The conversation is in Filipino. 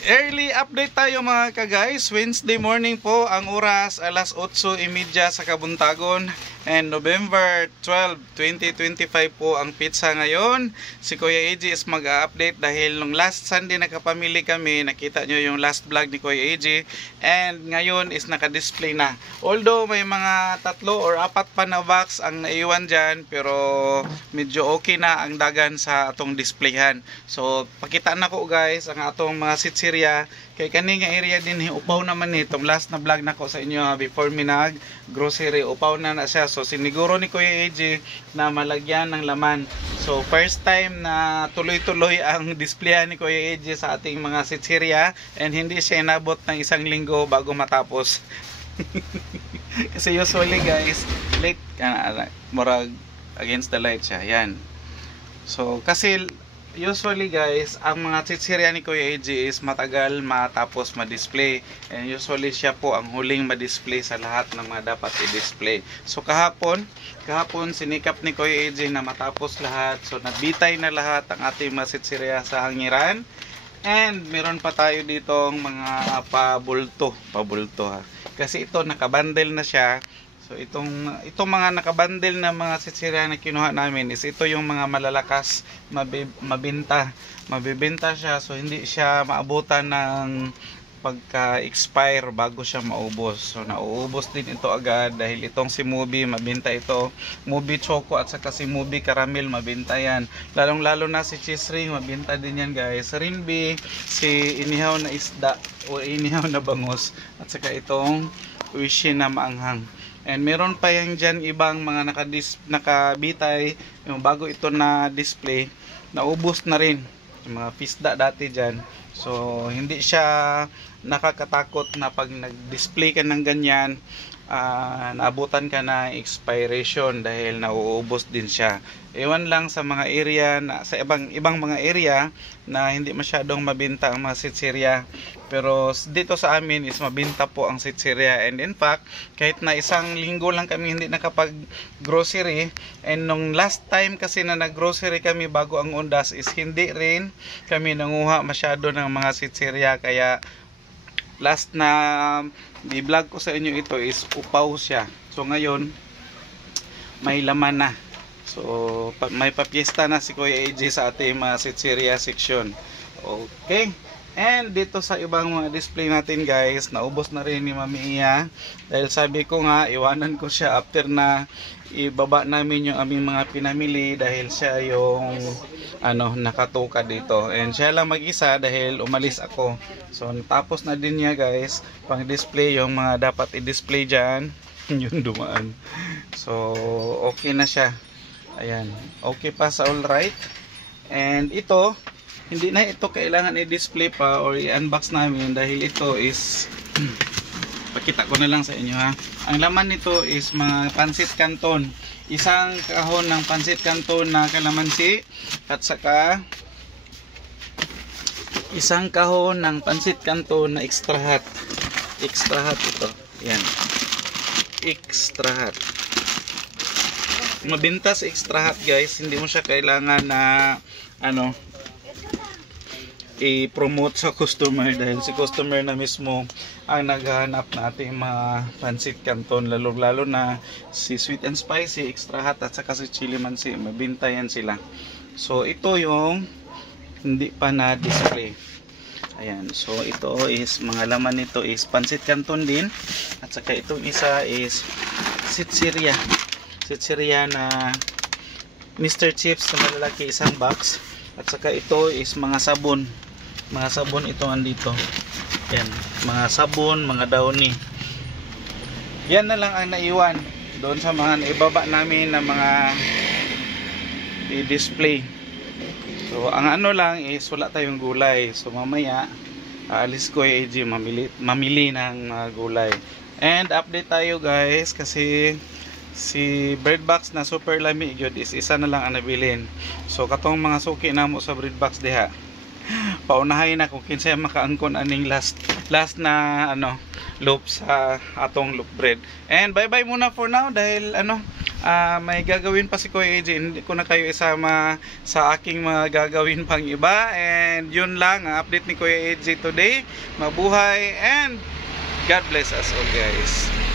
Early update tayo mga ka-guys. Wednesday morning po, ang oras alas 8:30 sa Kabuntagon. And November 12, 2025 po ang pizza ngayon. Si Kuya AJ is mag-update dahil nung last Sunday nakapamili kami. Nakita nyo yung last vlog ni Kuya AJ. And ngayon is naka-display na. Although may mga 3 or 4 pa na box ang naiwan dyan. Pero medyo okay na ang dagan sa atong displayhan. So pakita na ko guys ang atong mga sitsirya. Kay kani nga area din upaw naman itong last na vlog nako sa inyo before mi nag grocery, upaw na siya. So siniguro ni Kuya AJ na malagyan ng laman. So first time na tuloy-tuloy ang displayan ni Kuya AJ sa ating mga sitsirya, and hindi siya inabot ng 1 linggo bago matapos. Kasi usually guys, late murag against the light siya. Yan. So kasi usually guys, ang mga tsitsirya ni Kuya AJ is matagal matapos ma-display, and usually siya po ang huling ma-display sa lahat ng mga dapat i-display. So kahapon sinikap ni Kuya AJ na matapos lahat. So nagbitay na lahat ang ating mga tsitsirya sa hangiran, and meron pa tayo ditong mga pabulto ha. Kasi ito nakabundle na siya. So itong mga nakabundle na mga sitsirya na kinuha namin is ito yung mga malalakas mabenta. Mabibenta siya, so hindi siya maabutan ng pagka-expire bago siya maubos. So nauubos din ito agad dahil itong si Mubi mabenta ito. Mubi Choco at saka si Mubi Caramel mabenta yan. Lalong-lalo na si Cheese Ring mabenta din yan guys. Rinbi, si inihaw na isda o inihaw na bangus, at saka itong Uishi na maanghang. And meron pa yan dyan ibang mga nakabitay, yung bago ito na display, naubos na rin yung mga pisda dati dyan. So hindi siya nakakatakot na pag nag-display ka ng ganyan, naabutan ka na expiration dahil nauubos din siya. Ewan lang sa mga area na sa ibang mga area na hindi masyadong mabenta ang mga sitsirya, pero dito sa amin is mabenta po ang sitsirya. And in fact, kahit na 1 linggo lang kami hindi nakapag grocery, and nung last time kasi na nag-grocery kami bago ang undas is hindi rin kami nanguha masyado ng mga sitsirya. Kaya last na i-vlog ko sa inyo ito is upaw siya. So ngayon may laman na. So may papiesta na si Kuya AJ sa ating mga sitsirya section. Okay. And dito sa ibang mga display natin guys, naubos na rin ni Mami Iya. Dahil sabi ko nga, iwanan ko siya after na ibaba namin yung aming mga pinamili, dahil siya yung nakatuka dito. And siya lang mag-isa dahil umalis ako. So natapos na din niya guys, pang display yung mga dapat i-display dyan. Yun dumaan. So okay na siya. Ayan, okay pa sa all right. And ito, hindi na ito kailangan i-display pa or i-unbox namin dahil ito is pakita ko na lang sa inyo ha. Ang laman nito is mga pansit canton. Isang kahon ng pansit canton na kalamansi, at saka isang kahon ng pansit canton na extra hot. Extra hot ito. Yan. Extra hot. Mabenta sa extra hot guys, hindi mo siya kailangan na i-promote sa customer, dahil si customer na mismo ang naghahanap natin mga pansit canton, lalo na si sweet and spicy, extra hot, at saka si chili mansi, mabenta yan sila. So ito yung hindi pa na display. Ayan, so ito is mga laman nito is pansit canton din, at saka itong isa is sitsirya na Mr. Chips na malalaki, isang box. At saka ito is mga sabon ito andito. Yan, mga sabon, mga downy. Yan na lang ang naiwan doon sa mga ibaba namin na mga i-display. So ang lang is wala tayong gulay. So mamaya aalis ko yung AJ mamili ng gulay. And update tayo guys, kasi si bread box na super lami gyud is isa na lang ang nabilin. So katong mga suki namo sa bread box diha, paunahay na kung kinsay makaangkon aning last na loaf sa atong loaf bread. And bye bye muna for now dahil may gagawin pa si Kuya AJ, hindi ko na kayo isama sa aking mga gagawin pang iba. And yun lang ang update ni Kuya AJ today. Mabuhay and God bless us all guys.